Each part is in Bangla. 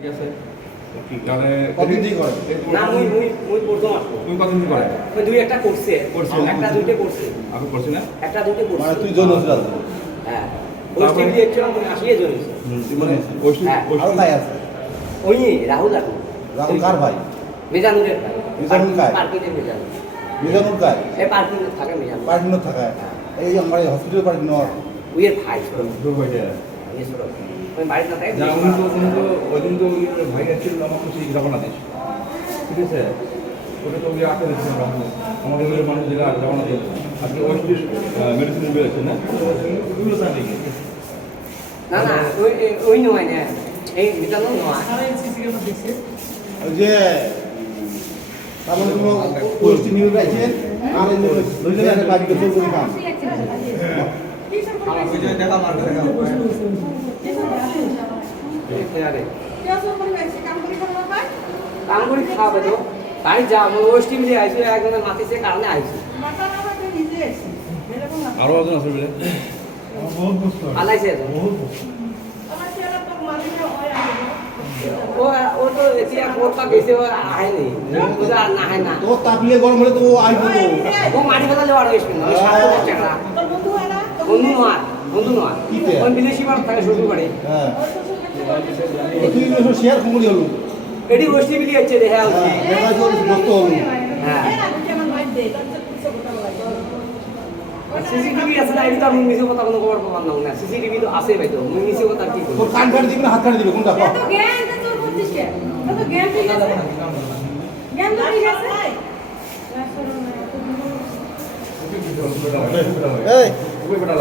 ঠিক আছে তাহলে কতদিন দিয়ে করে না মুই প্রথম আসবো তুমি কতদিন করে ওই দুই একটা করছে একটা দুইটা করছে আমি করছি না একটা দুইটা করছে মানে তুই জন্য ছিল হ্যাঁ ওই টিভি দেখছিলাম মুই আসিয়ে জয়েছে মানে ওইসব হ্যাঁ। আরো ভাই আছে ওই রাহুল কার ভাই মেজানুরের ভাই মিজানুর কার? পার্কিংয়ের মেজানুর মিজানুর কায় এই পার্কিং থাকে মেজানুর পার্টিনো থাকায় এই আমার হসপিটাল পার্টিনো উইয়ের ভাই দূর হয়ে যায় ইয়ে ছোট ওই বাড়িতে না থাকে যা উনি তো ওই দিন তো ওই ভাই ছিল আমার খুশি রওনা দিস ঠিক আছে ওটা তো ওই আটকে দিচ্ছিল আমাদের ওই মানুষ যেটা রওনা দিল আজকে ওই মেডিসিন বেরোচ্ছে না ওগুলো জানি না না ওই নয় না এই মেজানুর নয় ওই যে তারপরে কোনো পোস্ট নিউজ আছে আর এই দুইজনের বাড়িতে চল করে কাম কাম করে খাওয়াবে তো বাড়ি যা ওই টিভি দিয়ে আইসি একজনের মাতিছে কারণে আইসি আরো একজন আছে বলে আলাইছে ও তো এতিয়া কোর্টা গেছে আহেনি না হয় না তো তাপলে গরম হলে তো ও আইবো তো ও মাটি ফেলা যাওয়ার হয়েছিল ওই সাতটা চাকরা বন্ধু নয় কিতে? ওই বিদেশি বার থাকে শ্বশুর বাড়ি হ্যাঁ তুই এসো শেয়ার কমলি হলো এটি গোষ্ঠী বিলি হচ্ছে দেখা হচ্ছে দেখা জোর মত হলো হ্যাঁ সিসিটিভি আছে না এটা তো আমি মিছে কথা কোনো খবর পাবো না সিসিটিভি তো আছে ভাই তো মুই মিছে কথা কি তোর করব কান কাটি দিবি না হাত কাটি দিবি কোনটা এত জ্ঞান তো তোর বুদ্ধিস কে তো জ্ঞান ঠিক আছে জ্ঞান তো ঠিক আছে এই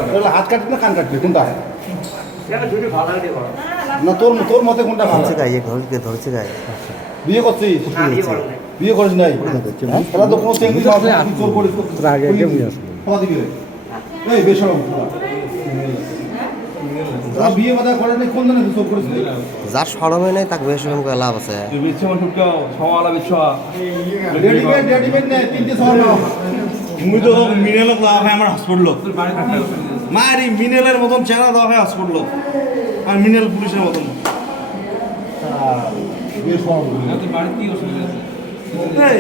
তাহলে হাত কাটবি না কান কাটবি কোনটা এটা দুটো ভালো লাগে করো না তোর মতে কোনটা ভালো ধরছে গায়ে বিয়ে করছিস না দিয়ে করো না বিয়ে করিস নাই হ্যাঁ? তাহলে তো কোনো চেঙ্গি চোর করিস খাওয়া দিবি রে। এই বেসরম যারা বিয়ে কথা করে নাই কোন জানে চোর করিস নাই? যার সরমে নেই তাকে বেশ করে লাভ আছে তুই বিচ্ছে মন টুকাও সওয়ালা বিচ্ছা রেডিমেড নে তিনটে শহর নাও মুই তো মিনেলক দেওয়া হয় আমার হসপিটালত তোর বাড়ি থাকতে মারি মিনেলের মতন চেহারা দেওয়া হয় হসপিটালত আর মিনেল পুলিশের মতন বেসরম তোর বাড়ি কি অসুবিধা আছে এই,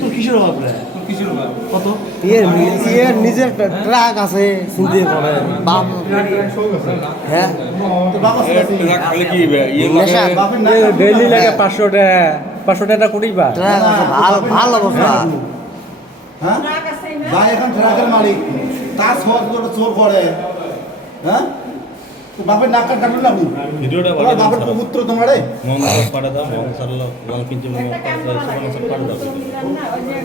তোর কিসের অভাব রে তোর কিসের অভাব কত এর নিজের ট্রাক আছে চিন্তা করে বাপ হ্যাঁ তো বাবা খালি কি নেশা বাপের না ডেইলি লাগে 500 টাকা কোটি বা ট্রাক আছে ভালো অবস্থা হ্যাঁ যাই এখন ট্রাকের মালিক তার সহজ করে চোর করে হ্যাঁ তো বাপের নাক কাটলো না আপনি ভিডিওটা তোমার বাপের পুত্র তোমারে মন পাড়া দাও মন সারলো মন কিনছে মন পাড়া দাও